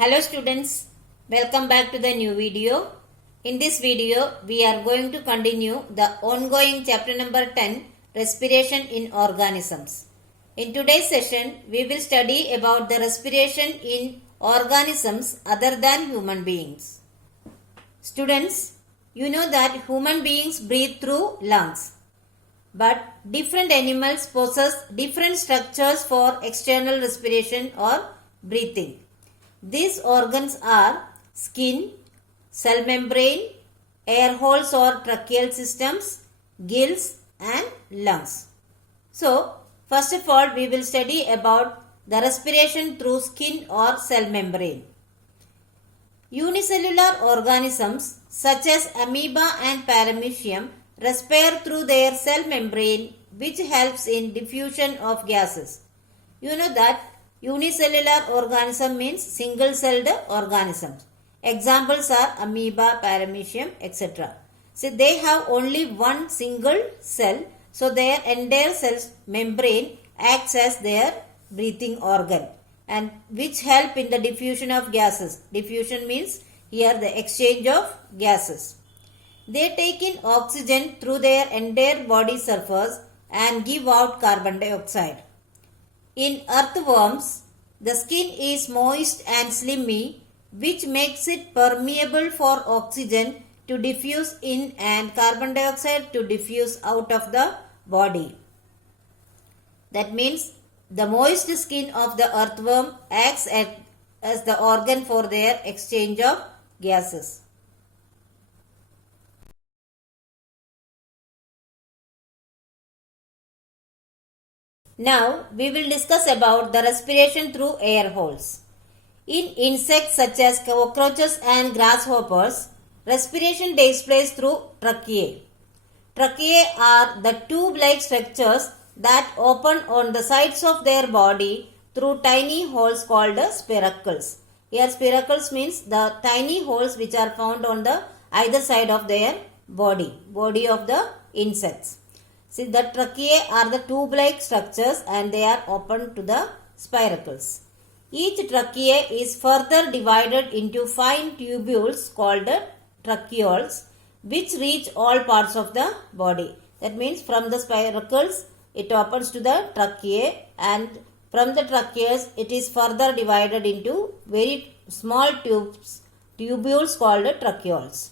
Hello students, welcome back to the new video. In this video, we are going to continue the ongoing chapter number 10, Respiration in Organisms. In today's session, we will study about the respiration in organisms other than human beings. Students, you know that human beings breathe through lungs. But different animals possess different structures for external respiration or breathing. These organs are skin, cell membrane, air holes or tracheal systems, gills and lungs. So, first of all, we will study about the respiration through skin or cell membrane. Unicellular organisms such as amoeba and paramecium respire through their cell membrane, which helps in diffusion of gases. You know that unicellular organism means single-celled organisms. Examples are amoeba, paramecium, etc. So they have only one single cell, so their entire cell membrane acts as their breathing organ and which help in the diffusion of gases. Diffusion means here the exchange of gases. They take in oxygen through their entire body surface and give out carbon dioxide. In earthworms, the skin is moist and slimy, which makes it permeable for oxygen to diffuse in and carbon dioxide to diffuse out of the body. That means the moist skin of the earthworm acts as the organ for their exchange of gases. Now we will discuss about the respiration through air holes. In insects such as cockroaches and grasshoppers, respiration takes place through tracheae. Tracheae are the tube-like structures that open on the sides of their body through tiny holes called spiracles. Here spiracles means the tiny holes which are found on the either side of their body of the insects. See, the tracheae are the tube-like structures and they are open to the spiracles. Each tracheae is further divided into fine tubules called tracheoles, which reach all parts of the body. That means from the spiracles it opens to the tracheae, and from the tracheas it is further divided into very small tubules called tracheoles.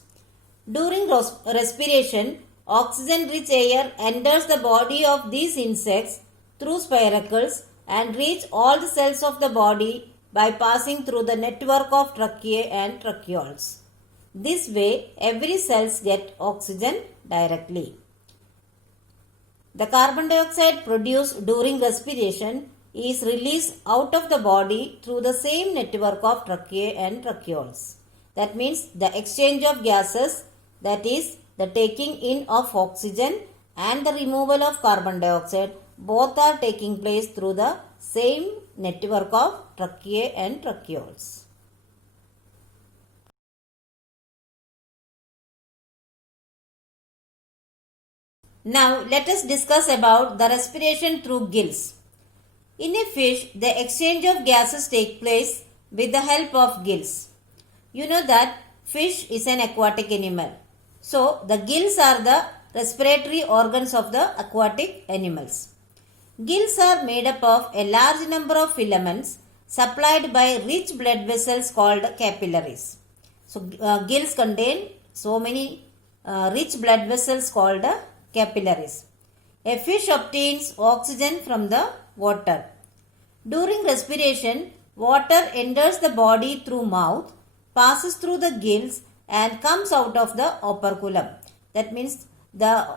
During respiration, oxygen-rich air enters the body of these insects through spiracles and reach all the cells of the body by passing through the network of tracheae and tracheoles. This way, every cells get oxygen directly. The carbon dioxide produced during respiration is released out of the body through the same network of tracheae and tracheoles. That means the exchange of gases, that is the taking in of oxygen and the removal of carbon dioxide, both are taking place through the same network of tracheae and tracheoles. Now let us discuss about the respiration through gills. In a fish, the exchange of gases take place with the help of gills. You know that fish is an aquatic animal. So, the gills are the respiratory organs of the aquatic animals. Gills are made up of a large number of filaments supplied by rich blood vessels called capillaries. So, gills contain so many rich blood vessels called capillaries. A fish obtains oxygen from the water. During respiration, water enters the body through mouth, passes through the gills and comes out of the operculum. That means the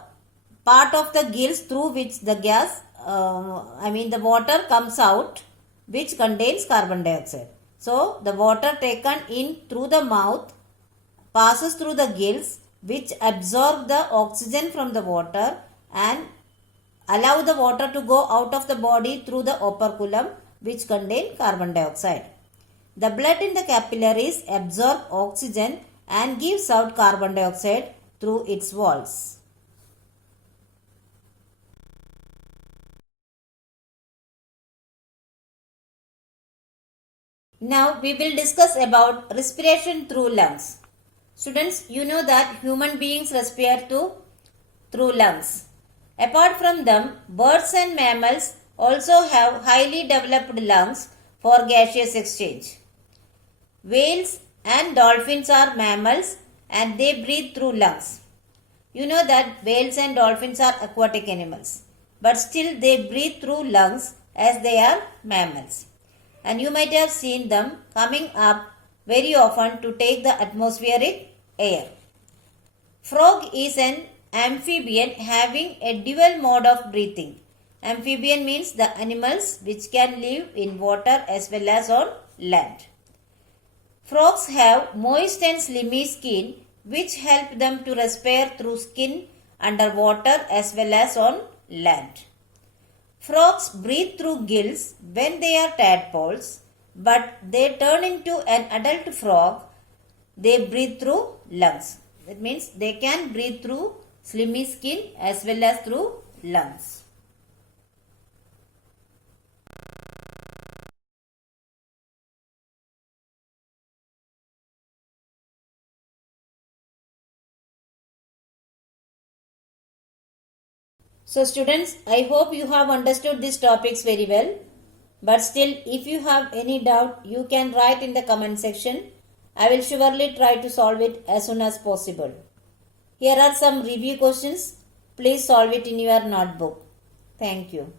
part of the gills through which the the water comes out, which contains carbon dioxide. So, the water taken in through the mouth passes through the gills, which absorb the oxygen from the water and allow the water to go out of the body through the operculum, which contain carbon dioxide. The blood in the capillaries absorb oxygen and gives out carbon dioxide through its walls. Now we will discuss about respiration through lungs. Students, you know that human beings respire through lungs. Apart from them, birds and mammals also have highly developed lungs for gaseous exchange. Whales and dolphins are mammals and they breathe through lungs. You know that whales and dolphins are aquatic animals, but still they breathe through lungs as they are mammals. And you might have seen them coming up very often to take the atmospheric air. Frog is an amphibian having a dual mode of breathing. Amphibian means the animals which can live in water as well as on land. Frogs have moist and slimy skin which help them to respire through skin underwater as well as on land. Frogs breathe through gills when they are tadpoles, but they turn into an adult frog, they breathe through lungs. That means they can breathe through slimy skin as well as through lungs. So students, I hope you have understood these topics very well. But still, if you have any doubt, you can write in the comment section. I will surely try to solve it as soon as possible. Here are some review questions. Please solve it in your notebook. Thank you.